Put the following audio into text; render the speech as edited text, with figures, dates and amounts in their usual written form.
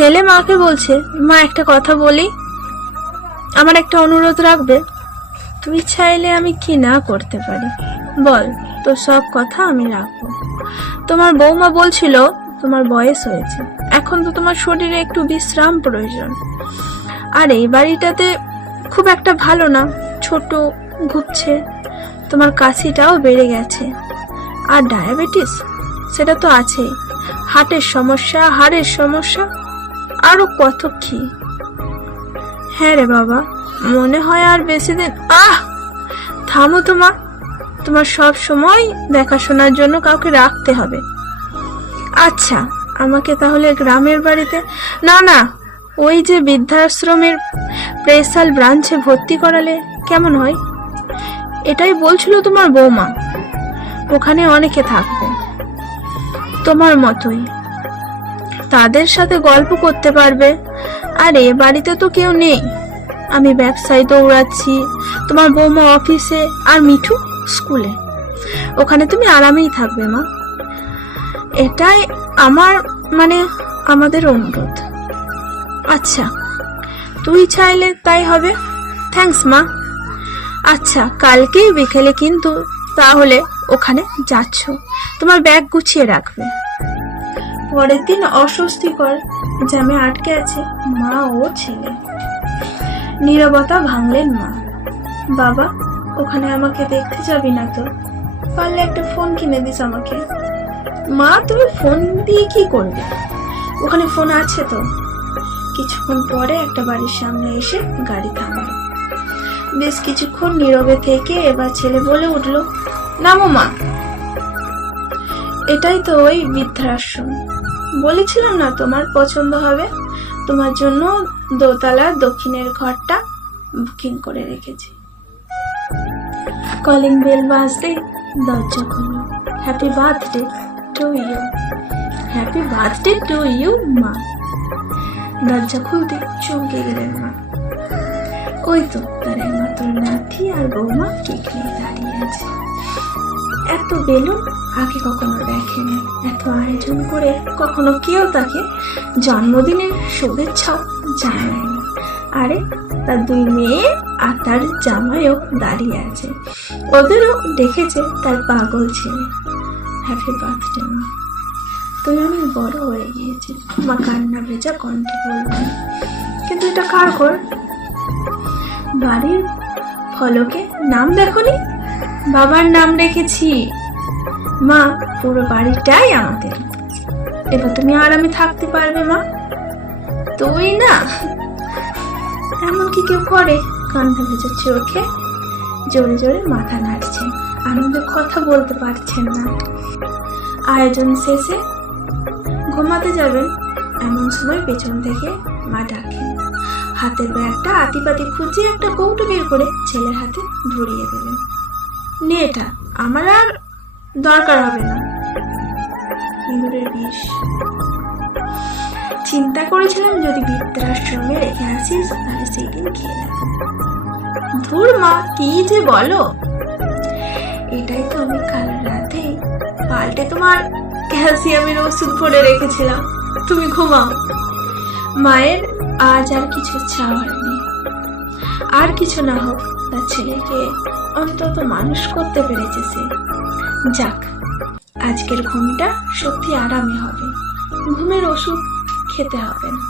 ছেলে মাকে বলছে, মা একটা কথা বলি, আমার একটা অনুরোধ রাখবে? তুই চাইলে আমি কি না করতে পারি বল, তোর সব কথা আমি রাখবো। তোমার বৌমা বলছিল তোমার বয়স হয়েছে, এখন তো তোমার শরীরে একটু বিশ্রাম প্রয়োজন। আর এই বাড়িটাতে খুব একটা ভালো না, ছোট, ঘুরছে, তোমার কাশিটাও বেড়ে গেছে, আর ডায়াবেটিস সেটা তো আছেই, হার্টের সমস্যা, হাড়ের সমস্যা, আরো কত কি। হ্যাঁ রে বাবা, মনে হয় আর বেশি দিন। থামো তোমার, তোমার সব সময় দেখাশোনার জন্য কাউকে রাখতে হবে। আচ্ছা, আমাকে তাহলে গ্রামের বাড়িতে, না না, ওই যে বৃদ্ধাশ্রমের স্পেশাল ব্রাঞ্চে ভর্তি করালে কেমন হয়? এটাই বলছিল তোমার বৌমা, ওখানে অনেকে থাকবে তোমার মতোই, তাদের সাথে গল্প করতে পারবে। আর এ বাড়িতে তো কেউ নেই, আমি ব্যবসায় দৌড়াচ্ছি, তোমার বৌমা অফিসে, আর মিঠু স্কুলে, ওখানে তুমি আরামেই থাকবে মা। এটাই আমাদের অনুরোধ। আচ্ছা, তুই চাইলে তাই হবে। থ্যাঙ্কস মা। আচ্ছা, কালকেই বিকেলে কিন্তু তাহলে ওখানে যাচ্ছ, তোমার ব্যাগ গুছিয়ে রাখবে। পরের দিন অস্বস্তিকর জ্যামে আটকে আছে মা ও ছেলে। নীরবতা ভাঙলেন মা। বাবা, ওখানে আমাকে দেখতে যাবি না তো? পারলে একটা ফোন কিনে দিস আমাকে। মা, তুমি ফোন দিয়ে কি করবে? ওখানে ফোন আছে তো। কিছুক্ষণ পরে একটা বাড়ির সামনে এসে গাড়ি থামলো। বেশ কিছুক্ষণ নীরবে থেকে এবার ছেলে বলে উঠলো, নামো মা। এটাই তো ওই বৃদ্ধাশ্রম, বলেছিলাম না তোমার পছন্দ হবে। তোমার জন্য দোতলার দক্ষিণের ঘরটা বুকিং করে রেখেছি। কলিং বেল বাজতে দরজা খুলল। Happy birthday to you. Happy birthday to you মা। দরজা খুলতে চমকে গেলেন মা। ওই তো তার একমাত্র নাতি আর বৌমা কেক নিয়ে দাঁড়িয়ে আছে। এত বেলুন আগে কখনো দেখেনি, এত আয়োজন করে কখনো কেউ তাকে জন্মদিনের শুভেচ্ছাও জানায়নি। আরে, তার দুই মেয়ে আর তার জামাইও দাঁড়িয়ে আছে, ওদেরও দেখেছে তার পাগল ছেলে। হ্যাপি বার্থডে মা, তুমি অনেক বড় হয়ে গিয়েছে। মা কান্না ভেজা কণ্ঠে বলবেন, কিন্তু এটা কার ঘর? বাড়ির ফলকে নাম দেখোনি? বাবার নাম রেখেছি মা, পুরো বাড়িটাই আমাদের। এবার তুমি আরামে থাকতে পারবে মা। তুই না, এমন কি কেউ করে? কান্না ভেজা চোখে জোরে জোরে মাথা নাড়ছেন, আনন্দে কথা বলতে পারছেন না। আয়োজন শেষে ঘুমাতে যাবেন এমন সময় পেছন থেকে মা ডাকেন। হাতের ব্যাগটা আতিপাতি খুঁজিয়ে একটা কৌটো বের করে ছেলের হাতে ধরিয়ে দেবেন। নে এটা, আমার আর দরকার হবে না। ইঁদুরের বিষ। চিন্তা করেছিলাম যদি বৃদ্ধাশ্রমে রেখে আসিস তাহলে সেই দিন খেয়ে নেব। ধুর মা, কি যে বলো। এটাই তো আমি কাল রাতে পাল্টে তোমার ক্যালসিয়ামের ওষুধ ভরে রেখেছিলাম, তুমি ঘুমাও। মায়ের আজ আর কিছু চাওয়ার নেই। আর কিছু না হোক, তার ছেলেকে অন্তত মানুষ করতে পেরেছে সে। যাক, আজকের ঘুমটা সত্যি আরামে হবে, ঘুমের ওষুধ খেতে হবে না।